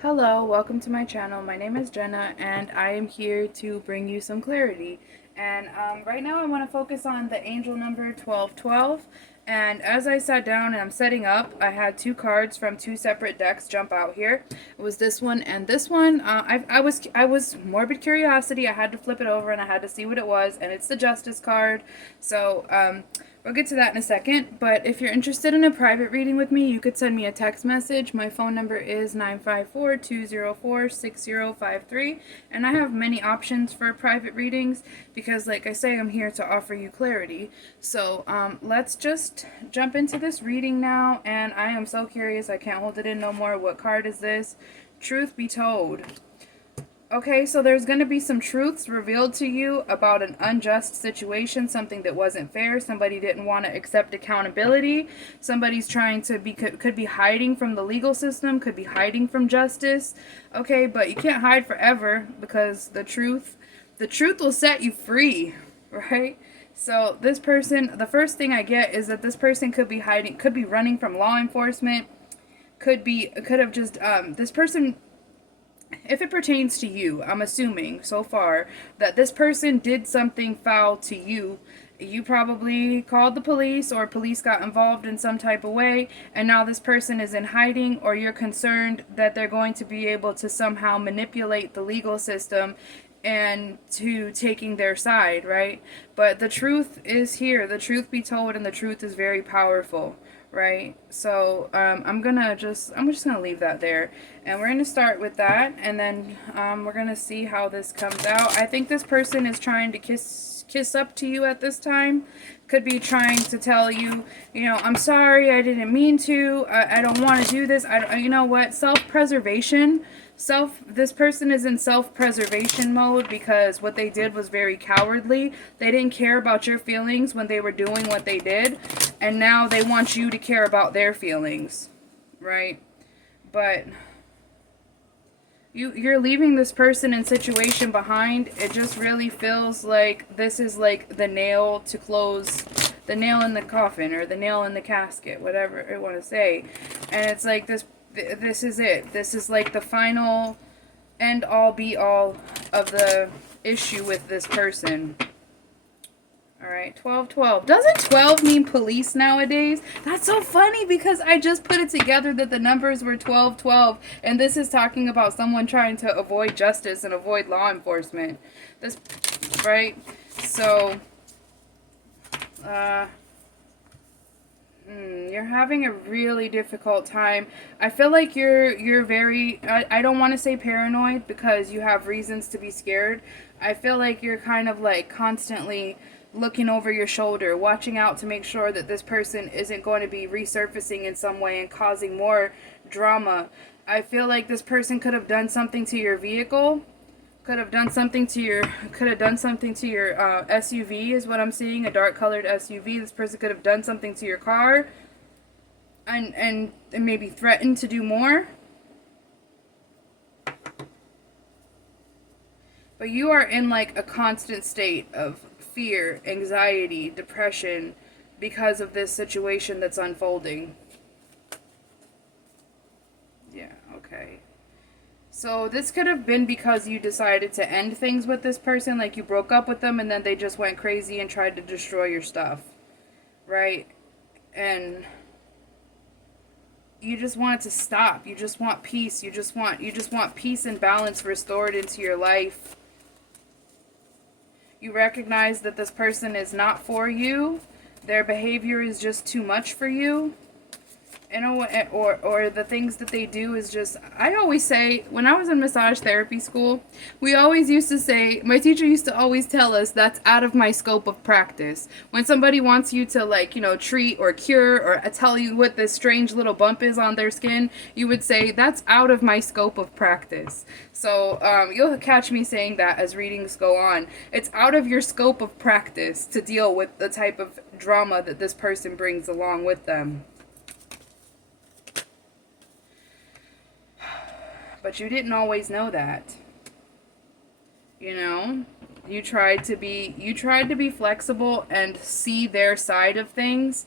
Hello, welcome to my channel. My name is Jenna and I am here to bring you some clarity. And right now I want to focus on the angel number 1212. And as I sat down and I'm setting up, I had two cards from two separate decks jump out here. It was this one and this one. I was morbid curiosity. I had to flip it over and I had to see what it was, and it's the Justice card. So we'll get to that in a second, but if you're interested in a private reading with me, you could send me a text message. My phone number is 954-204-6053, and I have many options for private readings because, like I say, I'm here to offer you clarity. So let's just jump into this reading now, and I am so curious. I can't hold it in no more. What card is this? Truth be told. Okay, so there's going to be some truths revealed to you about an unjust situation, something that wasn't fair. Somebody didn't want to accept accountability. Somebody's trying to be, could be hiding from the legal system, could be hiding from justice. Okay, but you can't hide forever because the truth will set you free, right? So this person, the first thing I get is that this person could be hiding, could be running from law enforcement, could have just, this person, if it pertains to you, I'm assuming so far that this person did something foul to you. You probably called the police, or police got involved in some type of way, and now this person is in hiding, or you're concerned that they're going to be able to somehow manipulate the legal system and to taking their side, right? But the truth is here. The truth be told, and the truth is very powerful, right? So I'm just gonna leave that there, and we're gonna start with that, and then we're gonna see how this comes out. I think this person is trying to kiss up to you at this time. Could be trying to tell you, I'm sorry, I didn't mean to, I don't want to do this. You know what, self-preservation. This person is in self-preservation mode because what they did was very cowardly. They didn't care about your feelings when they were doing what they did, and now they want you to care about their feelings, right? But you're leaving this person and situation behind. It just really feels like this is like the nail to close, the nail in the coffin, or the nail in the casket, whatever I want to say. And it's like this is it. This is like the final end all be all of the issue with this person. Alright, 1212. Doesn't 12 mean police nowadays? That's so funny because I just put it together that the numbers were 1212, and this is talking about someone trying to avoid justice and avoid law enforcement. This, right? So, you're having a really difficult time. I feel like you're very, I don't want to say paranoid because you have reasons to be scared. I feel like you're kind of like constantly looking over your shoulder, watching out to make sure that this person isn't going to be resurfacing in some way and causing more drama. I feel like this person could have done something to your vehicle, could have done something to your SUV is what I'm seeing, a dark colored SUV. This person could have done something to your car and maybe threatened to do more. But you are in like a constant state of fear, anxiety, depression because of this situation that's unfolding. Yeah, okay. So this could have been because you decided to end things with this person, like you broke up with them and then they just went crazy and tried to destroy your stuff, right? And you just want it to stop. You just want peace. You just want peace and balance restored into your life. You recognize that this person is not for you. Their behavior is just too much for you. Or the things that they do is just, I always say, when I was in massage therapy school, we always used to say, my teacher used to always tell us, that's out of my scope of practice. When somebody wants you to, like, treat or cure or tell you what this strange little bump is on their skin, you would say, that's out of my scope of practice. So you'll catch me saying that as readings go on. It's out of your scope of practice to deal with the type of drama that this person brings along with them. But you didn't always know that. You tried to be flexible and see their side of things,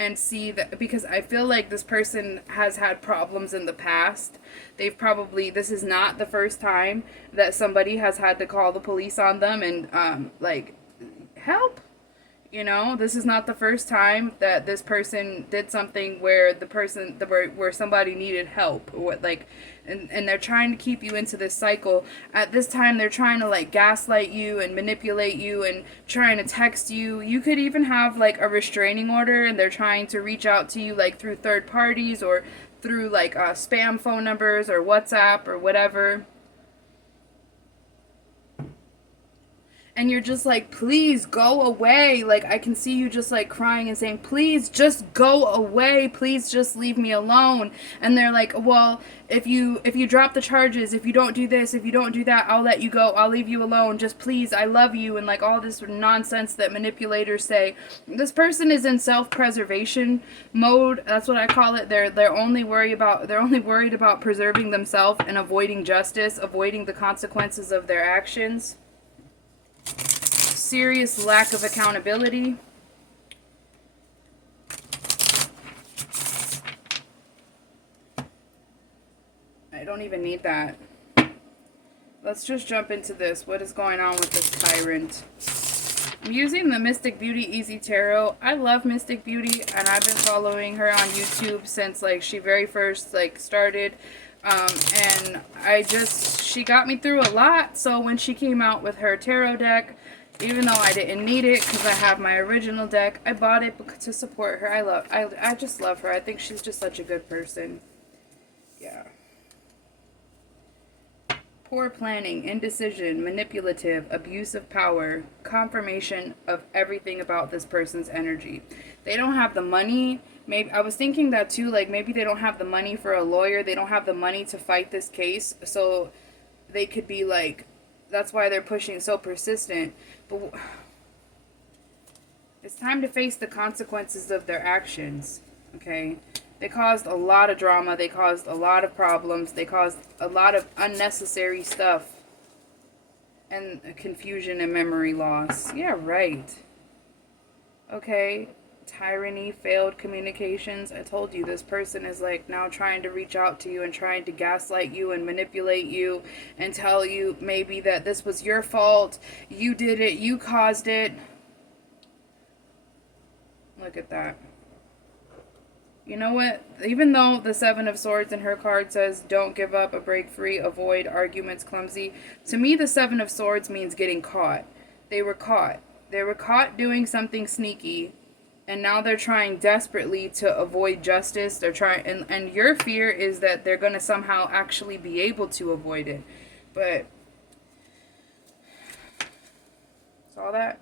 and see that, because I feel like this person has had problems in the past. This is not the first time that somebody has had to call the police on them and like help. This is not the first time that this person did something where where somebody needed help, or what, like, and they're trying to keep you into this cycle. At this time, they're trying to like gaslight you and manipulate you and trying to text you. You could even have like a restraining order, and they're trying to reach out to you like through third parties or through like spam phone numbers or WhatsApp or whatever. And you're just like, please go away. Like, I can see you just like crying and saying, please just go away. Please just leave me alone. And they're like, well, if you drop the charges, if you don't do this, if you don't do that, I'll let you go. I'll leave you alone. Just please, I love you. And like all this nonsense that manipulators say. This person is in self-preservation mode. That's what I call it. They're only worried about preserving themselves and avoiding justice, avoiding the consequences of their actions. Serious lack of accountability. I don't even need that. Let's just jump into this. What is going on with this tyrant? I'm using the Mystic Beauty Easy Tarot. I love Mystic Beauty, and I've been following her on YouTube since like she very first like started. And she got me through a lot. So when she came out with her tarot deck, even though I didn't need it because I have my original deck, I bought it to support her. I just love her. I think she's just such a good person. Yeah. Poor planning, indecision, manipulative, abuse of power, confirmation of everything about this person's energy. They don't have the money. Maybe I was thinking that too, like maybe they don't have the money for a lawyer. They don't have the money to fight this case. So they could be like, that's why they're pushing so persistent. But it's time to face the consequences of their actions, okay? They caused a lot of drama. They caused a lot of problems. They caused a lot of unnecessary stuff. And confusion and memory loss. Yeah, right. Okay. Tyranny, failed communications. I told you this person is like now trying to reach out to you and trying to gaslight you and manipulate you and tell you maybe that this was your fault, you did it, you caused it. Look at that. You know what? Even though the Seven of Swords in her card says don't give up, a break free, avoid arguments, clumsy, to me the Seven of Swords means getting caught. They were caught. They were caught doing something sneaky. And now they're trying desperately to avoid justice. They're trying, and your fear is that they're going to somehow actually be able to avoid it. But saw that?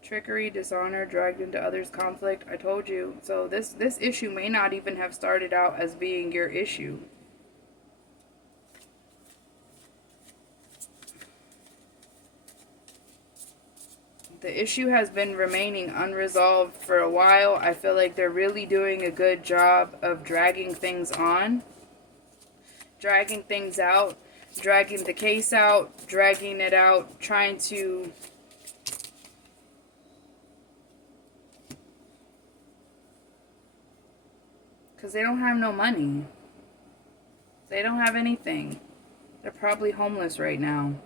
Trickery, dishonor, dragged into others' conflict. I told you. So this issue may not even have started out as being your issue. The issue has been remaining unresolved for a while. I feel like they're really doing a good job of dragging things on. Dragging things out. Dragging the case out. Dragging it out. Trying to... Because they don't have no money. They don't have anything. They're probably homeless right now.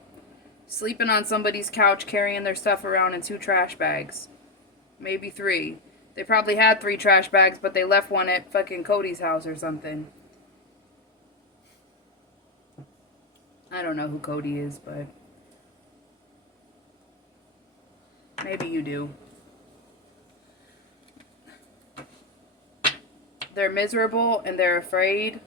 Sleeping on somebody's couch, carrying their stuff around in 2 trash bags. Maybe 3. They probably had 3 trash bags, but they left one at fucking Cody's house or something. I don't know who Cody is, but... maybe you do. They're miserable and they're afraid.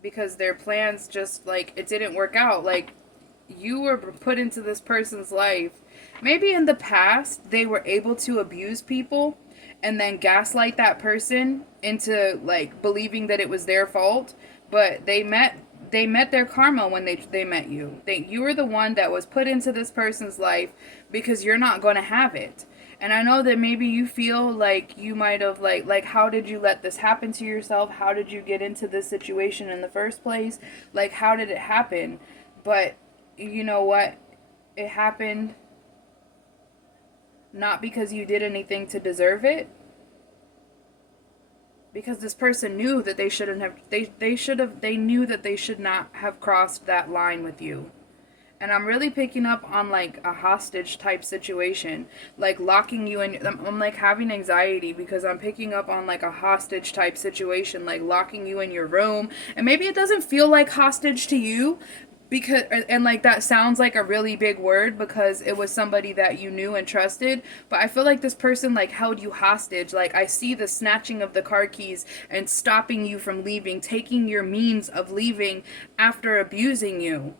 Because their plans just, like, it didn't work out. Like, you were put into this person's life. Maybe in the past, they were able to abuse people and then gaslight that person into, like, believing that it was their fault. But they met their karma when they met you. You were the one that was put into this person's life because you're not going to have it. And I know that maybe you feel like you might have, like, how did you let this happen to yourself? How did you get into this situation in the first place? Like, how did it happen? But, you know what? It happened not because you did anything to deserve it, because this person knew that they shouldn't have they knew that they should not have crossed that line with you. And I'm really picking up on like a hostage type situation, like locking you in. I'm like having anxiety because I'm picking up on like a hostage type situation, like locking you in your room. And maybe it doesn't feel like hostage to you, because and like that sounds like a really big word because it was somebody that you knew and trusted, but I feel like this person like held you hostage. Like I see the snatching of the car keys and stopping you from leaving, taking your means of leaving after abusing you,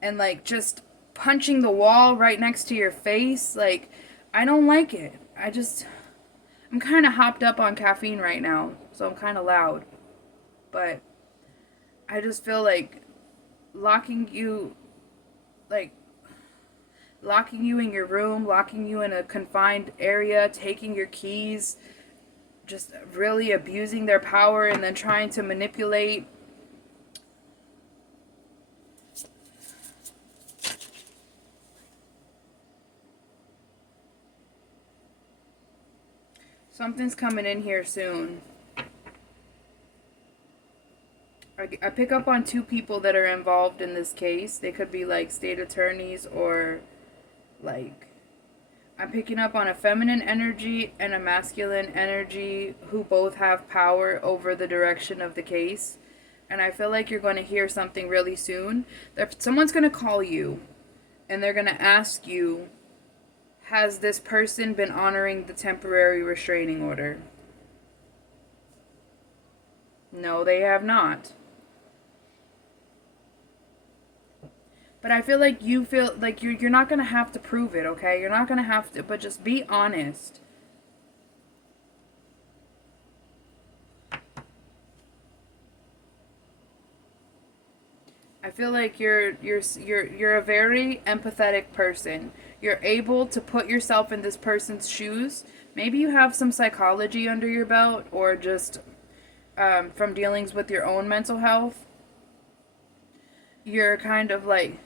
and like just punching the wall right next to your face. Like I don't like it. I'm kind of hopped up on caffeine right now, so I'm kind of loud, but I just feel like locking you like locking you in your room, locking you in a confined area, taking your keys, just really abusing their power and then trying to manipulate. Something's coming in here soon. I pick up on two people that are involved in this case. They could be like state attorneys, or like I'm picking up on a feminine energy and a masculine energy who both have power over the direction of the case. And I feel like you're going to hear something really soon. Someone's going to call you and they're going to ask you, has this person been honoring the temporary restraining order? No, they have not. But I feel like you feel like you're not going to have to prove it, okay? You're not going to have to, but just be honest. I feel like you're a very empathetic person. You're able to put yourself in this person's shoes. Maybe you have some psychology under your belt, or just from dealings with your own mental health. You're kind of like,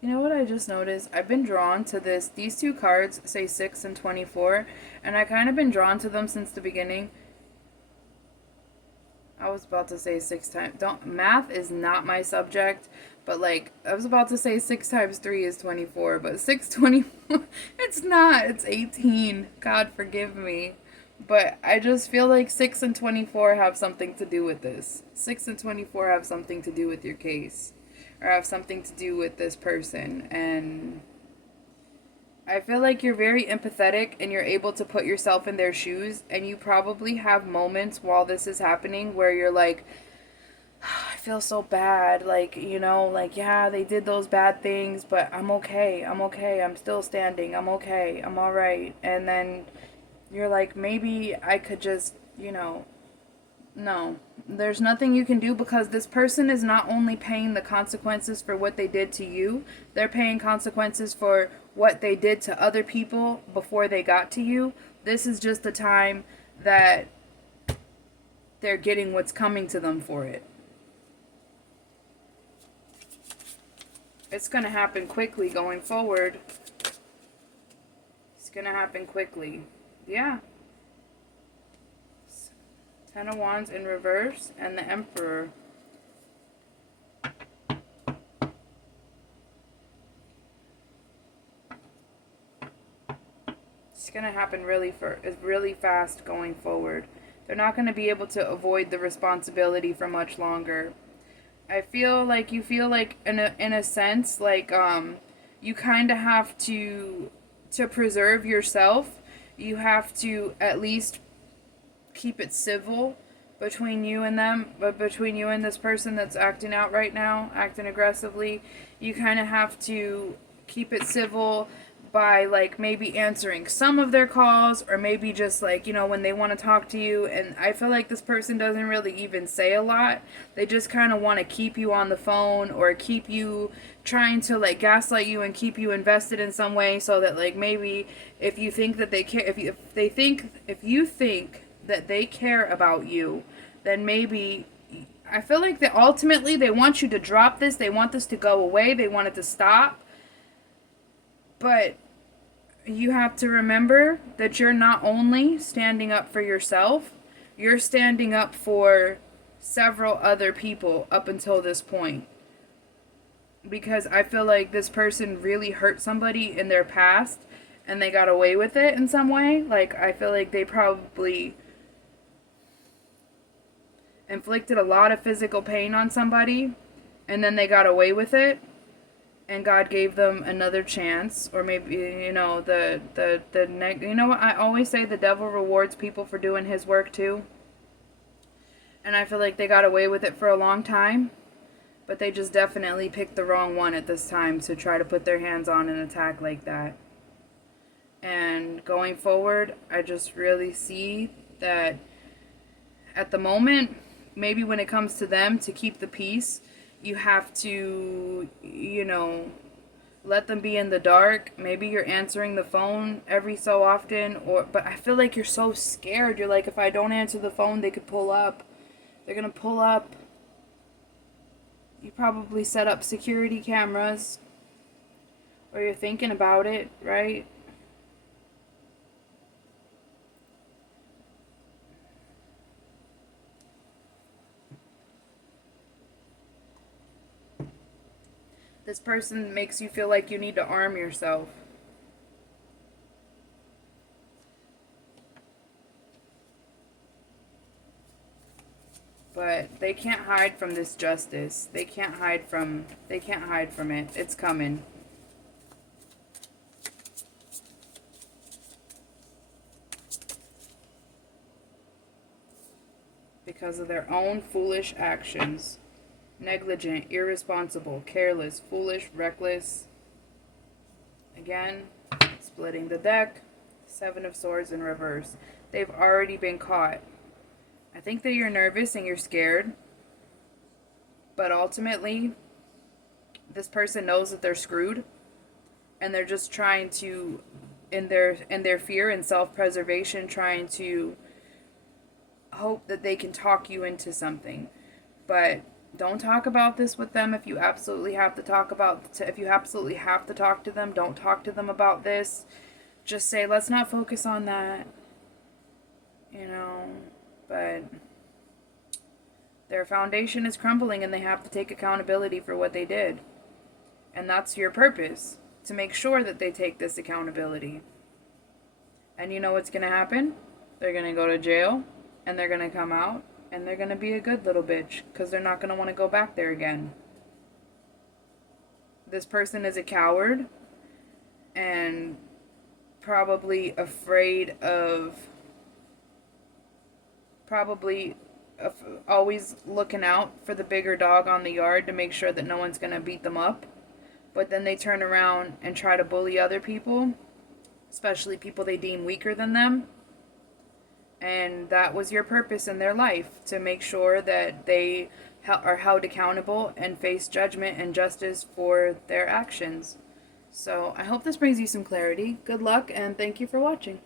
you know what I just noticed? I've been drawn to this. These two cards say 6 and 24, and I kind of been drawn to them since the beginning. I was about to say 6 times. Don't, math is not my subject, but like I was about to say 6 times 3 is 24, but 624 it's not. It's 18. God forgive me. But I just feel like 6 and 24 have something to do with this. 6 and 24 have something to do with your case, or have something to do with this person. And I feel like you're very empathetic and you're able to put yourself in their shoes, and you probably have moments while this is happening where you're like, I feel so bad, like, you know, like, yeah, they did those bad things, but I'm okay, I'm still standing, I'm okay, I'm alright. And then you're like, maybe I could just, you know, no, there's nothing you can do, because this person is not only paying the consequences for what they did to you, they're paying consequences for what they did to other people before they got to you. This is just the time that they're getting what's coming to them for it. It's going to happen quickly going forward. It's going to happen quickly. Yeah. 10 of Wands in reverse and the Emperor. It's going to happen really fast going forward. They're not going to be able to avoid the responsibility for much longer. I feel like you feel like in a sense like you kind of have to preserve yourself. You have to at least keep it civil between you and them, but between you and this person that's acting out right now, acting aggressively. You kind of have to keep it civil by like maybe answering some of their calls, or maybe just like, you know, when they want to talk to you. And I feel like this person doesn't really even say a lot. They just kind of want to keep you on the phone, or keep you trying to like gaslight you and keep you invested in some way, so that like maybe if you think that they care, if you think that they care about you, then maybe I feel like that ultimately they want you to drop this. They want this to go away. They want it to stop. But you have to remember that you're not only standing up for yourself, you're standing up for several other people up until this point. Because I feel like this person really hurt somebody in their past and they got away with it in some way. Like, I feel like they probably inflicted a lot of physical pain on somebody and then they got away with it and God gave them another chance. Or maybe, you know, you know what, I always say the devil rewards people for doing his work too. And I feel like they got away with it for a long time, but they just definitely picked the wrong one at this time to try to put their hands on an attack like that. And going forward, I just really see that at the moment, maybe when it comes to them to keep the peace, you have to, you know, let them be in the dark. Maybe you're answering the phone every so often, but I feel like you're so scared. You're like, if I don't answer the phone, they could pull up. They're gonna pull up. You probably set up security cameras, or you're thinking about it, right? This person makes you feel like you need to arm yourself. But they can't hide from this justice. They can't hide from it. It's coming. Because of their own foolish actions. Negligent, irresponsible, careless, foolish, reckless. Again, splitting the deck. Seven of Swords in reverse. They've already been caught. I think that you're nervous and you're scared. But ultimately, this person knows that they're screwed. And they're just trying to, in their fear and self-preservation, trying to hope that they can talk you into something. But don't talk about this with them if you absolutely have to talk to them. Don't talk to them about this. Just say, let's not focus on that. You know, but their foundation is crumbling and they have to take accountability for what they did. And that's your purpose, to make sure that they take this accountability. And you know what's going to happen? They're going to go to jail and they're going to come out. And they're going to be a good little bitch because they're not going to want to go back there again. This person is a coward and probably afraid of, always looking out for the bigger dog on the yard to make sure that no one's going to beat them up. But then they turn around and try to bully other people, especially people they deem weaker than them. And that was your purpose in their life, to make sure that they are held accountable and face judgment and justice for their actions. So I hope this brings you some clarity. Good luck and thank you for watching.